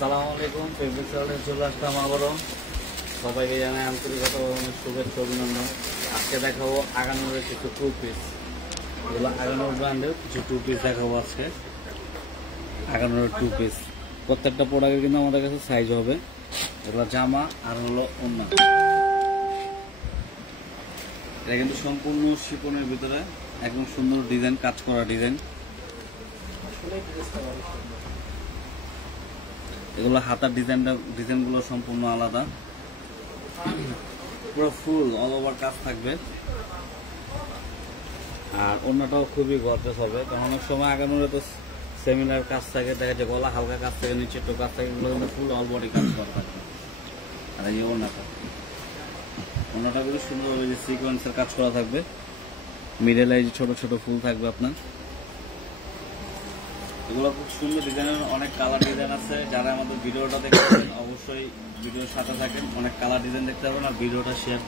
আসসালামু আলাইকুম। ফেব্রিক সার্টে চলে আসলাম আবারও। সবাইকে জানাই আন্তরিকতা ও শুভেচ্ছা অভিনন্দন। আজকে দেখাবো আগানোর কিছু টু পিস। এগুলো আগানোর ব্র্যান্ডের কিছু টু পিস দেখাবো আজকে। আগানোর টু পিস প্রত্যেকটা প্রোডাক্টের কিন্তু আমাদের কাছে সাইজ হবে। এগুলো জামা আর হলো ওড়না। এটা কিন্তু সম্পূর্ণ শিপনের ভিতরে একদম সুন্দর ডিজাইন, কাজ করা ডিজাইন। এগুলো হাতার ডিজাইনগুলো সম্পূর্ণ আলাদা, পুরো ফুল অল ওভার কাজ থাকবে। আর ওড়নাটাও খুবই গর্জাস হবে, কারণ অনেক সময় আগানোর তো সেমিনার কাজ থাকে, দেখা যায় গলা হালকা কাজ থাকে, নিচে একটু কাজ থাকে, এগুলো কিন্তু ফুল অল বডি কাজ করা থাকে। আর এই ওড়নাটা খুবই সুন্দরভাবে যে সিকোয়েন্সের কাজ করা থাকবে, মিডলে যে ছোট ছোট ফুল থাকবে আপনার। এগুলো খুব সুন্দর ডিজাইনের, অনেক কালার ডিজাইন আছে। যারা আমাদের ভিডিওটা দেখতেছেন অবশ্যই ভিডিওর সাথে থাকেন, অনেক কালার ডিজাইন দেখতে পাবেন। আর ভিডিওটা শেয়ার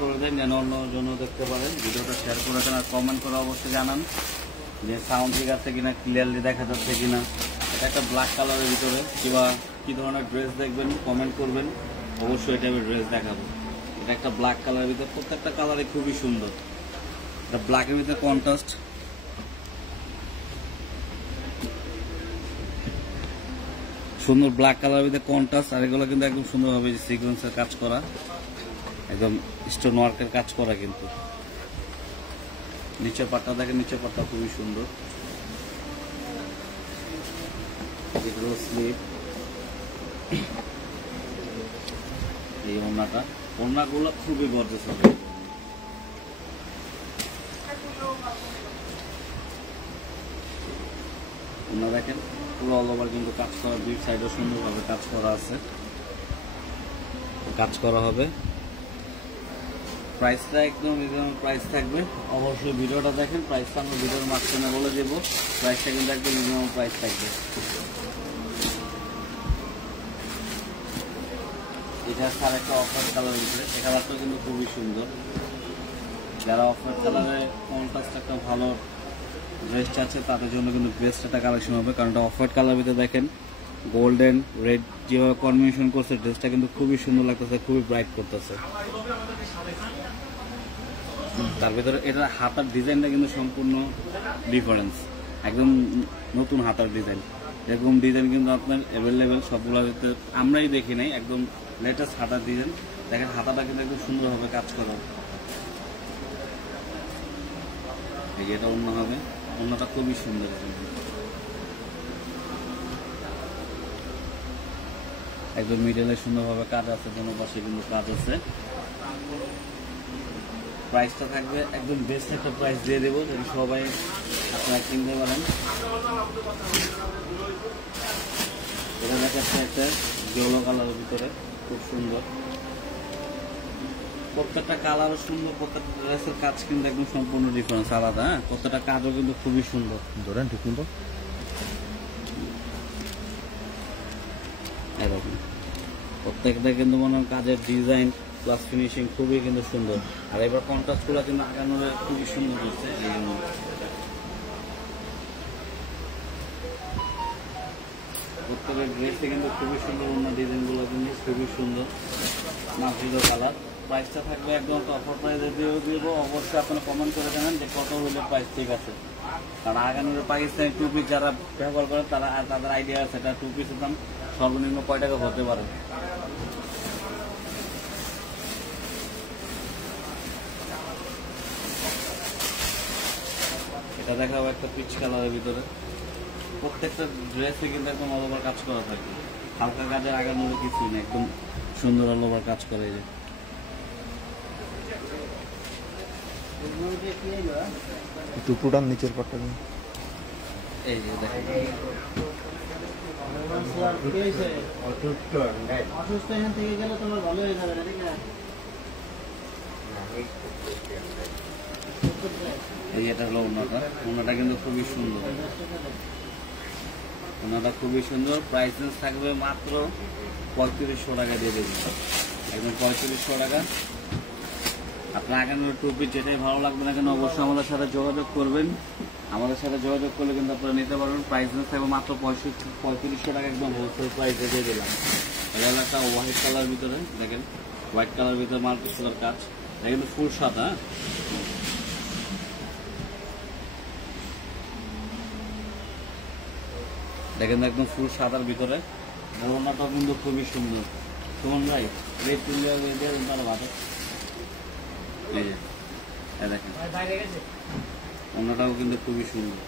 করে দেন যেন অন্যজন দেখতে পারেন। ভিডিওটা শেয়ার করে দেন আর কমেন্ট করে অবশ্যই জানান যে সাউন্ড ঠিক আছে কিনা, ক্লিয়ারলি দেখা যাচ্ছে কিনা। এটা একটা ব্ল্যাক কালারের ভিতরে, কিংবা কি ধরনের ড্রেস দেখবেন কমেন্ট করবেন, অবশ্যই এটা ড্রেস দেখাবো। এটা একটা ব্ল্যাক কালারের ভিতরে, প্রত্যেকটা কালারে খুবই সুন্দর। এটা ব্ল্যাকের ভিতরে কন্ট্রাস্ট, সুন্দর ব্ল্যাক কালারের ভিতরে কন্ট্রাস্ট। আর এগুলো কিন্তু একদম সুন্দরভাবে সিকোয়েন্সের কাজ করা, একদম স্টোন ওয়ার্কের কাজ করা। কিন্তু নিচের পাটটা দেখেন, নিচের পাটটা খুবই সুন্দর। স্লিপ, এই ওড়নাগুলো খুবই গর্জাস হবে। ওড়না দেখেন পুরো অল ওভার কিন্তু কাজ করা, দুই সাইডে সুন্দরভাবে কাজ করা আছে, কাজ করা হবে। প্রাইসটা একদম রিজনেবল প্রাইস থাকবে। অবশ্যই ভিডিওটা দেখেন, প্রাইসটা আমরা ভিডিওর মাঝখানে বলে দেব। প্রাইসটা কিন্তু একদম রিজনেবল প্রাইস থাকবে। এটা আর একটা অফার কালার ভিতরে, এই কালারটা কিন্তু খুবই সুন্দর। যারা অফার কালারে কন্ট্রাস্ট একটা ভালো ড্রেস আছে তাদের জন্য কিন্তু বেস্ট একটা কালেকশন হবে, কারণ এটা অফ হোয়াইট কালার ভিতরে দেখেন গোল্ডেন রেড যেভাবে কম্বিনেশন করছে, ড্রেসটা কিন্তু খুবই সুন্দর লাগতেছে, খুবই ব্রাইট করতেছে। তার ভিতরে এটার হাতার ডিজাইনটা কিন্তু সম্পূর্ণ ডিফারেন্স, একদম নতুন হাতার ডিজাইন। এরকম ডিজাইন কিন্তু আপনার অ্যাভেলেবেল সবগুলোর ভিতরে আমরাই দেখি নাই, একদম লেটেস্ট হাতার ডিজাইন। দেখেন হাতাটা কিন্তু একদম সুন্দরভাবে কাজ করা। এই এটা অন্য হবে, অন্যটা খুবই সুন্দর। একদম মিডলে সুন্দরভাবে কাজ আছে, কোনো পাশে কিন্তু কাজ আছে। প্রাইসটা থাকবে একদম বেস্ট একটা প্রাইস দিয়ে দেবো, যদি সবাই আপনারা কিনতে পারেন। এটা দেখাচ্ছে একটা জলো কালারের ভিতরে, খুব সুন্দর। প্রত্যেকটা কালারও সুন্দর, প্রত্যেকটা ড্রেসের কাজ কিন্তু একদম সম্পূর্ণ ডিফারেন্স আলাদা। হ্যাঁ, প্রত্যেকটা কাজও কিন্তু খুবই সুন্দর। ধরেন ঠিক মতো এরকম প্রত্যেকটা কিন্তু মনে হয় কাজের ডিজাইন প্লাস ফিনিশিং খুবই কিন্তু সুন্দর। আর এবার কন্ট্রাস্টগুলো কিন্তু আগানোর খুবই সুন্দর হচ্ছে। প্রত্যেকের ড্রেসে কিন্তু খুবই সুন্দর, অন্য ডিজাইনগুলো কিন্তু খুবই সুন্দর। নাফিজো কালার। প্রাইসটা থাকবে একদম অফার প্রাইসে দিয়ে দেবো। অবশ্যই আপনারা কমেন্ট করে জানান যে কত হলে প্রাইস ঠিক আছে। কারণ আগানোর পাকিস্তানি টু পিস যারা ব্যবহার করেন তারা তাদের আইডিয়া আছে এটা টু পিসের দাম সর্বনিম্ন কয় টাকা হতে পারে। এটা দেখাবো একটা পিচ কালারের ভিতরে, প্রত্যেকটা ড্রেসে কিন্তু একদম অল ওভার কাজ করা থাকে, হালকা কাজে আগানোর কিছুই না, একদম সুন্দর অল ওভার কাজ করে। যে টুকরোটার নিচের পাটটা এই যে দেখেন, অসুস্থ এখান থেকে গেলে তোমার ভালো হয়ে যাবে না, ঠিক না? এই এটা হলো ওনাটা কিন্তু খুবই সুন্দর, ওনাটা খুবই সুন্দর। প্রাইস থাকবে মাত্র 3500 টাকা দিয়ে দেবেন, একদম 3500 টাকা। আপনার আগানোর টুপি যেটাই ভালো লাগবে না কেন অবশ্যই আমাদের সাথে যোগাযোগ করবেন। আমাদের সাথে যোগাযোগ করলে কিন্তু আপনারা নিতে পারবেন। প্রাইস থাকবে মাত্র 3500 টাকা, একদম হোলসেল প্রাইসে দিয়ে দিলাম। এটা হলো একটা হোয়াইট কালার ভিতরে, দেখেন হোয়াইট কালার ভিতরে মাল্টি কালার কাজ, এটা কিন্তু ফুল সাদা। দেখেন একদম ফুল সাদার ভিতরে, ওড়নাটাও কিন্তু খুবই সুন্দর। সুমন ভাই রেড তুললে বাদে এই যে দেখেন ওড়নাটাও কিন্তু খুবই সুন্দর।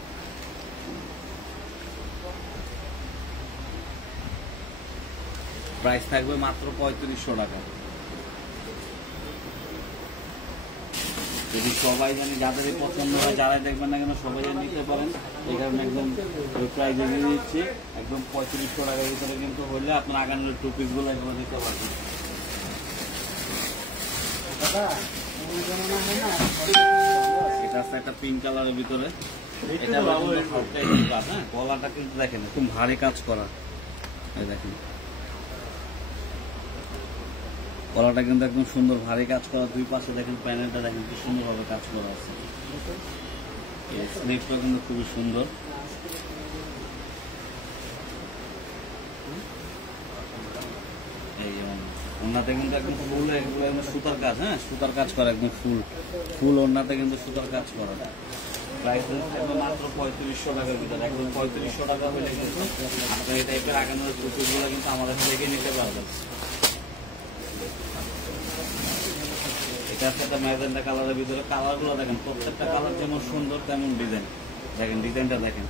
প্রাইস থাকবে মাত্র 3500 টাকা। যদি সবাই জানি যাদেরই পছন্দ হয়, যারাই দেখবেন না কেন সবাই জানি নিতে পারেন। এই কারণে একদম প্রাইস দিয়ে দিচ্ছি, একদম 3500 টাকার ভিতরে কিন্তু হলে আপনার আগানোর টু পিসগুলো এগুলো নিতে পারবেন। এটা আছে একটা পিঙ্ক কালারের ভিতরে, এটা হ্যাঁ গলাটা কিন্তু দেখেন খুব ভারী কাজ করা। এই দেখেন গলাটা কিন্তু একদম সুন্দর ভারী কাজ করা, দুই পাশে দেখেন প্যানেলটা দেখেন কি সুন্দরভাবে কাজ করা আছে। স্লিভটা কিন্তু খুবই সুন্দর। এই যেমন ওনাতে কিন্তু একদম ফুল, এগুলো একদম সুতার কাজ, হ্যাঁ সুতার কাজ করা, একদম ফুল ওনাতে কিন্তু সুতার কাজ করা। প্রাইস থাকবে মাত্র 3500 টাকার ভিতরে, একদম 3500 টাকা হলে কিন্তু আপনার এই টাইপের আগানোর টুপিগুলো কিন্তু আমাদের থেকে নিতে পারবেন। এটা আছে একটা ম্যাজেন্টা কালারের ভিতরে, কালারগুলো দেখেন প্রত্যেকটা কালার যেমন সুন্দর তেমন ডিজাইন। দেখেন ডিজাইনটা দেখেন,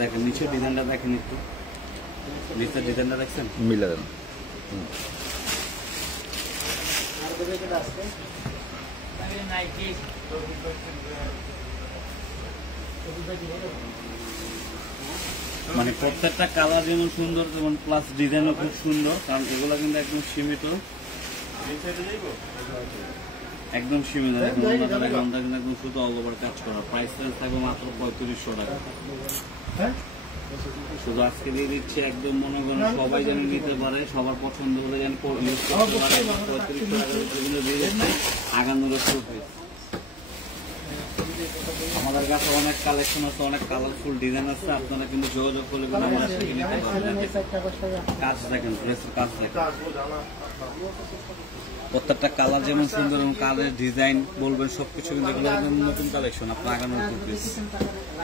দেখেন নিচে ডিজাইনটা দেখেন, একটু নিচের ডিজাইনটা দেখছেন মিলে দেন। মানে প্রত্যেকটা কালার যেমন সুন্দর তেমন প্লাস ডিজাইনও খুব সুন্দর, কারণ এগুলো কিন্তু একদম সীমিত, একদম সীমিত। একদম শুধু অল ওভার কাজ করা। প্রাইস থাকবে মাত্র 3500 টাকা। শুধু আজকে দিয়ে দিচ্ছি, একদম মনে করেন সবাই যেন নিতে পারে, সবার পছন্দ হলে যেন ইউজ করতে পারে। 3500 টাকা দিয়ে দিচ্ছি আগানোর টুপি। আমাদের কাছে অনেক কালেকশন আছে, অনেক কালারফুল ডিজাইন আছে, আপনারা কিন্তু যোগাযোগ করলে আমাদের থেকে নিতে পারবেন। কাজ দেখেন, ড্রেসের কাজ দেখেন, প্রত্যেকটা কালার যেমন সুন্দর এবং কালারের ডিজাইন বলবেন সবকিছু কিন্তু এগুলো নতুন কালেকশন। আপনার আগানোর টু পিস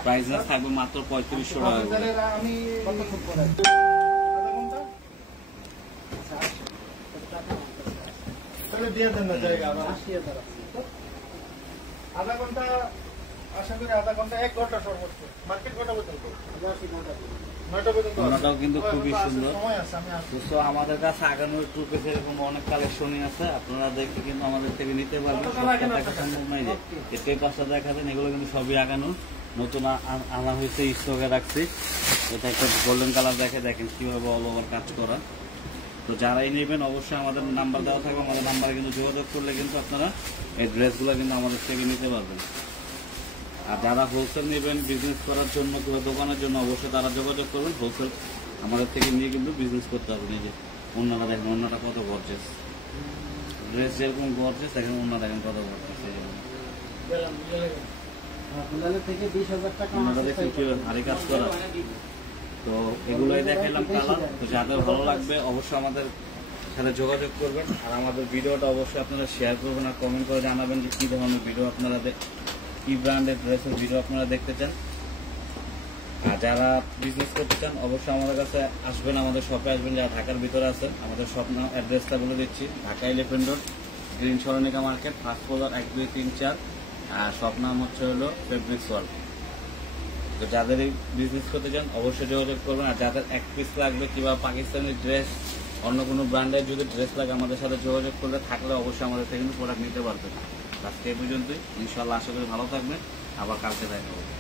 প্রাইস থাকবে মাত্র 3500 টাকা করে। আধা ঘন্টা, আশা করি আধা ঘন্টা, 1 ঘন্টা সর্বোচ্চ। মার্কেট কটা পর্যন্ত? 9টা পর্যন্ত। ওনাটাও কিন্তু খুবই সুন্দর। তো আমাদের কাছে আগানোর টু পিস এরকম অনেক কালেকশনই আছে, আপনারা দেখে কিন্তু আমাদের থেকে নিতে পারবেন। দেখা সম্ভব নয় যে এই পাশটা দেখাবেন, এগুলো কিন্তু সবই আগানো, নতুন আনা হয়েছে, স্টকে রাখছি। এটা একটা গোল্ডেন কালার দেখে, দেখেন কিভাবে অল ওভার কাজ করা। তো যারাই নেবেন অবশ্যই আমাদের নাম্বার দেওয়া থাকবে, আমাদের নাম্বারে কিন্তু যোগাযোগ করলে কিন্তু আপনারা এই ড্রেসগুলো কিন্তু আমাদের থেকে নিতে পারবেন। আর যারা হোলসেল নেবেন বিজনেস করার জন্য কিংবা দোকানের জন্য অবশ্যই তারা যোগাযোগ করবেন। হোলসেল আমাদের থেকে নিয়ে কিন্তু বিজনেস করতে পারবেন। এই যে অন্যরা দেখেন, অন্যটা কত গর্জেস, ড্রেস যেরকম গর্জেস দেখেন, অন্য দেখেন কত গর্জেস। অন্যটা দেখেন কি ভারী কাজ করা। তো এগুলোই দেখাইলাম কালার। তো যাদের ভালো লাগবে অবশ্যই আমাদের সাথে যোগাযোগ করবেন। আর আমাদের ভিডিওটা অবশ্যই আপনারা শেয়ার করবেন আর কমেন্ট করে জানাবেন যে কী ধরনের ভিডিও আপনারা, কি ব্র্যান্ডের ড্রেসের ভিডিও আপনারা দেখতে চান। আর যারা বিজনেস করতে চান অবশ্যই আমাদের কাছে আসবেন, আমাদের শপে আসবেন। যারা ঢাকার ভিতরে আছেন আমাদের শপ নাম অ্যাড্রেসটা বলে দিচ্ছি, Dhaka Elephant Road, Green Sarnika market, first floor 1, 2, 3, 4। আর শপ নাম হচ্ছে হলো ফেব্রিক্স ওয়ার্ল্ড। তো যাদের এই বিজনেস করতে চান অবশ্যই যোগাযোগ করবেন। আর যাদের এক পিস লাগবে কিংবা পাকিস্তানি ড্রেস, অন্য কোনো ব্র্যান্ডের যদি ড্রেস লাগে আমাদের সাথে যোগাযোগ করলে থাকলে অবশ্যই আমাদের থেকে কিন্তু প্রোডাক্ট নিতে পারবেন। আজকে এই পর্যন্তই, ইনশাল্লাহ আশা করি ভালো থাকবেন। আবার কালকে দেখা হবে।